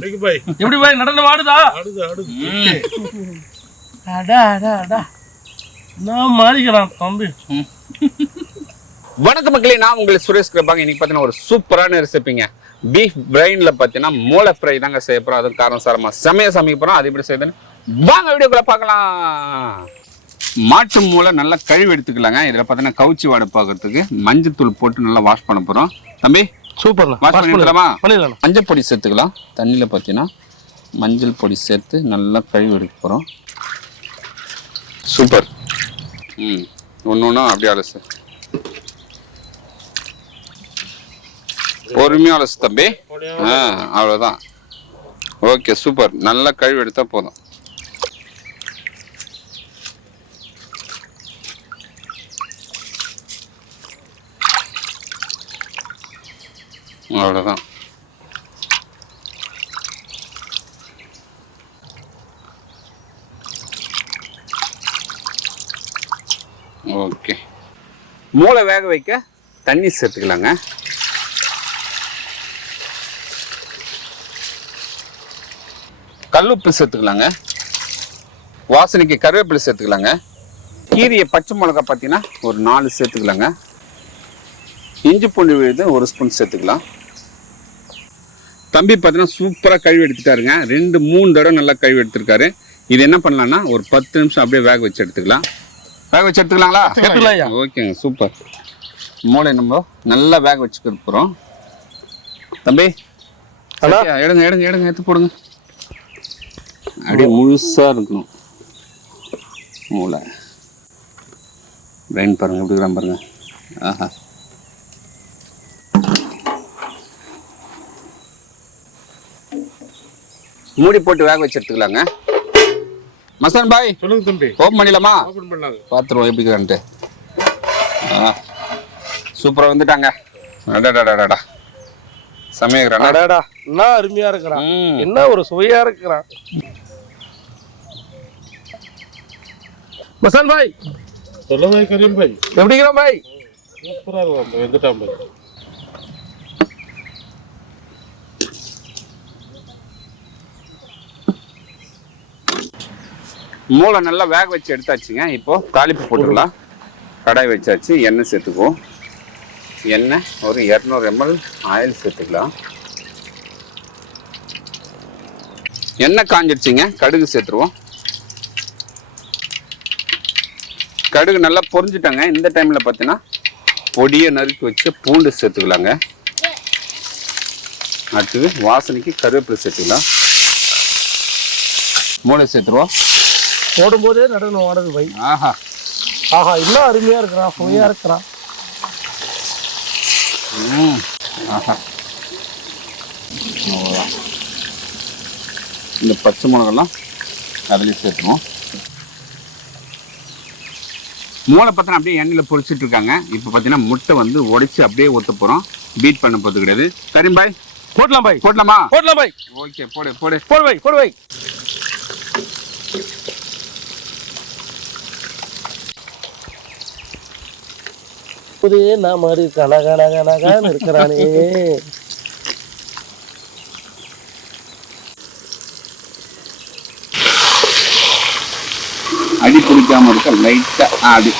எப்படி பாய் நடந்து வாடுதா? நான் மாறிக்கிறான் தம்பி. வணக்கம் மக்களே, நான் உங்களுக்கு சுரேஷ் கிருபாங்க. இன்னைக்கு பார்த்தீங்கன்னா ஒரு சூப்பரான ரெசிபிங்க. பீஃப் பிரெயின்ல பார்த்தீங்கன்னா மூளை ஃப்ரை தாங்க செய்ய போகிறோம். அதுவும் காரம் சாரமாக செமையாக சமைக்க போகிறோம். அது எப்படி செய்யுதுன்னு வாங்க வீடியோக்குள்ள பார்க்கலாம். மாட்டு மூளை நல்லா கழுவி எடுத்துக்கலாங்க. இதில் பார்த்தீங்கன்னா கவுச்சி வாடை பார்க்கறதுக்கு மஞ்சத்தூள் போட்டு நல்லா வாஷ் பண்ண போகிறோம். தம்பி சூப்பர், வாஷ் பண்ணிடலாமா? பண்ணிடலாம். மஞ்சள் பொடி சேர்த்துக்கலாம். தண்ணியில் பார்த்தீங்கன்னா மஞ்சள் பொடி சேர்த்து நல்லா கழுவி எடுக்க போகிறோம். சூப்பர். ஒன்று ஒன்றா அப்படியே அலசு, பொறுமையாக அலசு தம்பி. அவ்வளோதான். Okay, super. நல்லா கழுவி எடுத்தா போதும். அவ்வளோதான். ஓகே, மூளை வேக வைக்க தண்ணி சேர்த்துக்கலாங்க. கல்லுப்பு சேர்த்துக்கலாங்க. வாசனைக்கு கருவேப்பிலை சேர்த்துக்கலாங்க. கீரையை பச்சை மிளகா பார்த்தீங்கன்னா ஒரு 4 சேர்த்துக்கலாங்க. இஞ்சி பூண்டு விழுது 1 ஸ்பூன் சேர்த்துக்கலாம். தம்பி பார்த்தீங்கன்னா சூப்பராக கழுவி எடுத்துட்டாருங்க. 2-3 தடவை நல்லா கழுவி எடுத்துருக்காரு. இது என்ன பண்ணலாம்னா ஒரு 10 நிமிஷம் அப்படியே வேக வச்சு எடுத்துக்கலாம். வேக வச்சு எடுத்துக்கலாங்களா? ஓகேங்க, சூப்பர். மூளை நம்ம நல்லா வேக வச்சுக்க போகிறோம். தம்பி எடுங்க எடுங்க எடுங்க, எடுத்து போடுங்க. அப்படியே முழுசாக இருக்கணும் மூளை. பிரெயின் பாருங்க எப்படி இருக்கிறான் பாருங்க. ஆஹா, மூடி போட்டு வேக வச்சு எடுத்துக்கலாங்க. மஸ்தான் பாய் சொல்லுங்க தம்பி. ஓப்பன் பண்ணிடலாமா? ஓபன் பண்ணலாங்க. பார்த்துருவோம் எப்படி இருக்கிறான்ட்டு. சூப்பராக வந்துட்டாங்க. அடாடாடாடா, சமைக்கிறான். அடாடா, என்ன அருமையா இருக்கிறான். என்ன ஒரு சுவையா இருக்கிறான். மசான் பாய் சொல்லுங்க. பாய் கரீம் பாய் எப்படி இருக்கிறான் பாய்? சூப்பரா இருக்கும். வந்துட்டான் பாய். மூளை நல்லா வேக வச்சு எடுத்தாச்சுங்க. இப்போ தாளிப்பு போட்டுக்கலாம். கடாய் வச்சாச்சு. எண்ணெய் சேர்த்துக்குவோம். எண்ணெய் ஒரு 200 ml ஆயில் சேர்த்துக்கலாம். எண்ணெய் காஞ்சிடுச்சிங்க. கடுகு சேர்த்துருவோம். கடுகு நல்லா பொரிஞ்சுட்டாங்க. இந்த டைமில் பார்த்தீங்கன்னா பொடியை நறுக்கி வச்சு பூண்டு சேர்த்துக்கலாங்க. அடுத்தது வாசனைக்கு கருவேப்பிலை சேர்த்துக்கலாம். மூளை சேர்த்துருவோம். போடும்போதே நடனம் ஆடுது பை. ஆஹா ஆஹா, இன்னும் அருமையா இருக்கிறான், சுவையா இருக்கிறான். ஆஹா, இந்த பச்சை மிளகெல்லாம் அதுலேயும் சேர்த்துவோம். மூளை பார்த்தீங்கன்னா அப்படியே எண்ணெயில் பொரிச்சிட்டு இருக்காங்க. இப்போ பார்த்தீங்கன்னா முட்டை வந்து உடைச்சு அப்படியே ஊற்ற போகிறோம். பீட் பண்ண போகிறது கிடையாது. கரீம் பாய் போடலாம் பாய். போடலாமா? போடலாம் பாய். ஓகே, போடு போடு போடு பாய், போடு பாய். புதே நான் மாதிரி கனகனகனகான்னு இருக்கிறானே. அடி பிடிக்காம இருக்க லைட்டா அடி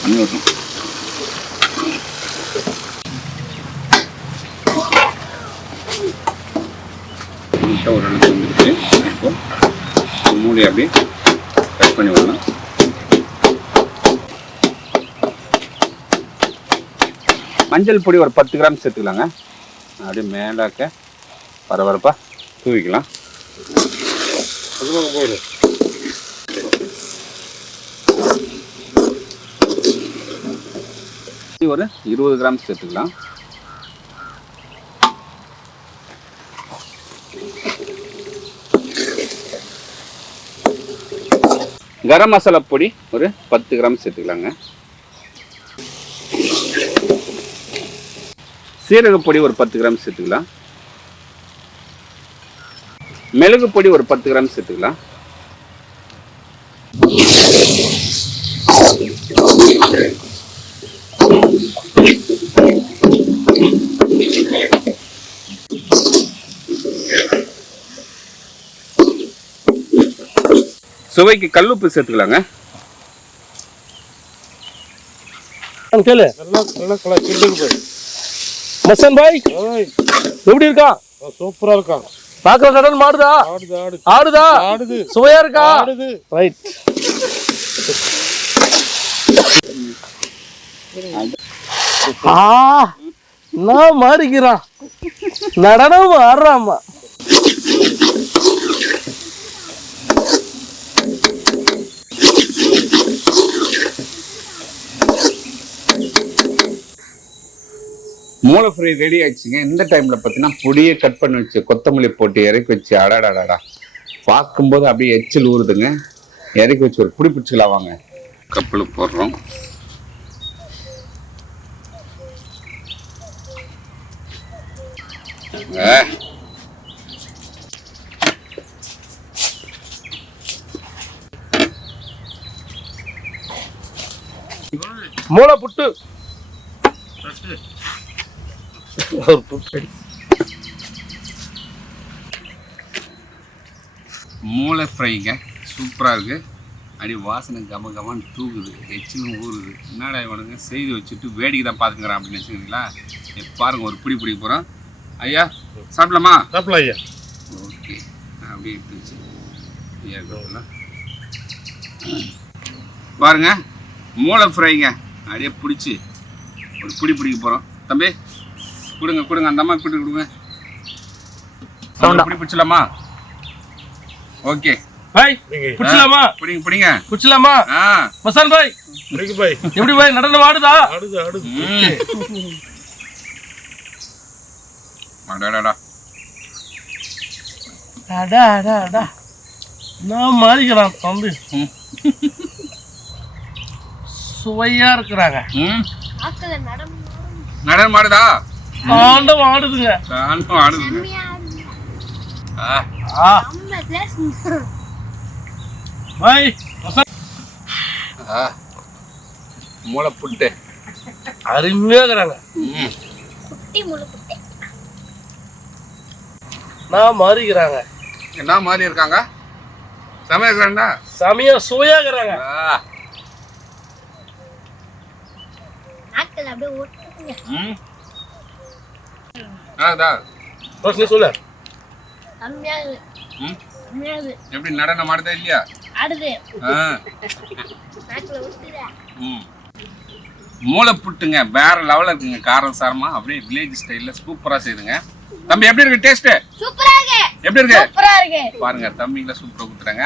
பண்ணி விடணும். முட்டை ஒரு அளவுக்கு வந்துருக்கு. இப்போ மூடி அப்படியே கட் பண்ணி விடணும். மஞ்சள் பொடி ஒரு 10 கிராம் சேர்த்துக்கலாங்க. அப்படியே மேலாக்க பரபரப்பாக தூவிக்கலாம். ஒரு 20 கிராம் சேர்த்துக்கலாம். கரம் மசாலா பொடி ஒரு 10 கிராம் சேர்த்துக்கலாங்க. சீரக பொடி ஒரு 10 கிராம் சேர்த்துக்கலாம். மிளகு பொடி ஒரு 10 கிராம் சேர்த்துக்கலாம். சுவைக்கு கல்லுப்பு சேர்த்துக்கலாங்க. கேளு நல்லா நல்லா கிண்டுக்கு பாய். மசன் பாய் ஓய் எப்படி இருக்கா? சூப்பரா இருக்கான். பாக்குற கடல் மாடுதா? ஆடுது ஆடுது ஆடுதா? ஆடுது சுவையா இருக்கா? ஆடுது. ரைட். நான் மாறிக்கிறான், நடனம் ஆடுறாமா. மூளை ஃப்ரை ரெடி ஆயிடுச்சுங்க. இந்த டைம்ல பார்த்தீங்கன்னா பொடியை கட் பண்ணி வச்சு கொத்தமல்லி போட்டு இறக்கி வச்சு அடாடாடா பார்க்கும்போது அப்படியே எச்சில் ஊறுதுங்க. இறக்கி வச்சு ஒரு புடி பிடிச்சிக்கலாம் வாங்க. கப்பல் போடுறோம். மூளை புட்டு மூளை ஃப்ரைங்க சூப்பராக இருக்குது. அப்படி வாசனை கம கமான்னு தூக்குது, எச்சிலும் ஊறுது. என்னடா இவனுங்க செய்து வச்சுட்டு வேடிக்கை தான் பார்த்துக்கிறான் அப்படின்னு வச்சுக்கிறீங்களா? பாருங்கள், ஒரு பிடி பிடிக்க போகிறோம். ஐயா சாப்பிடலாமா? சாப்பிடலாம் ஐயா. ஓகே, அப்படியே எடுத்து வச்சு ஐயா பாருங்க, மூளை ஃப்ரைங்க அப்படியே பிடிச்சி ஒரு பிடி பிடிக்க போகிறோம். தம்பி கொடுங்க கொடுங்க, அந்த அம்மா பிடி கொடுங்க. பிடி பிடிச்சலாமா? Okay bye, புடிச்சலாமா? பிடிங்க பிடிங்க புடிச்சலாமா? மசான் பாய் பிடிக்கு பாய். எப்படி பாய் நடனம் ஆடுதா? ஆடுது ஆடுது. அடடடா அடா அடா அடா, நான் மாறிக்கிறான் தம்பி. சுவையா இருக்கிறாங்க. நடனம் ஆடுதா? ஆண்டவம் ஆடுதுங்க. ஆண்டவம் ஆடுதுங்க. பாய் மூளை புட்டு அருமையா இருக்கிறாங்க. நான் மாறிக்கிறாங்க. என்ன மாதிரி இருக்காங்க? செமையா இருக்கிறாண்டா, செமையா சுவையா இருக்கிறாங்க. சொல்லு. எப்படி நடனம் ஆடுதா இல்லையா? மூளை புட்டுங்க வேற லெவல்ல இருக்குங்க. காரம் சாரமா அப்படியே வில்லேஜ் ஸ்டைல்ல சூப்பரா செய்யுதுங்க. தம்பி எப்படி இருக்கு டேஸ்ட்? எப்படி இருக்கு பாருங்க. தம்பிங்கள சூப்பரா கொடுத்துட்டாங்க.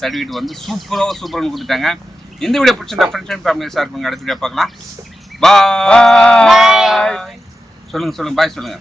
சர்டிஃபிகேட் வந்து சூப்பரா கொடுத்துட்டாங்க. இந்த வீடியோ பிடிச்சிருந்தா ஃப்ரெண்ட்ஸ் அண்ட் ஃபேமிலி ஷேர் பண்ணுங்க. அடுத்த வீடியோ பார்க்கலாம். பாய். சொல்லுங்க பாய் சொல்லுங்க.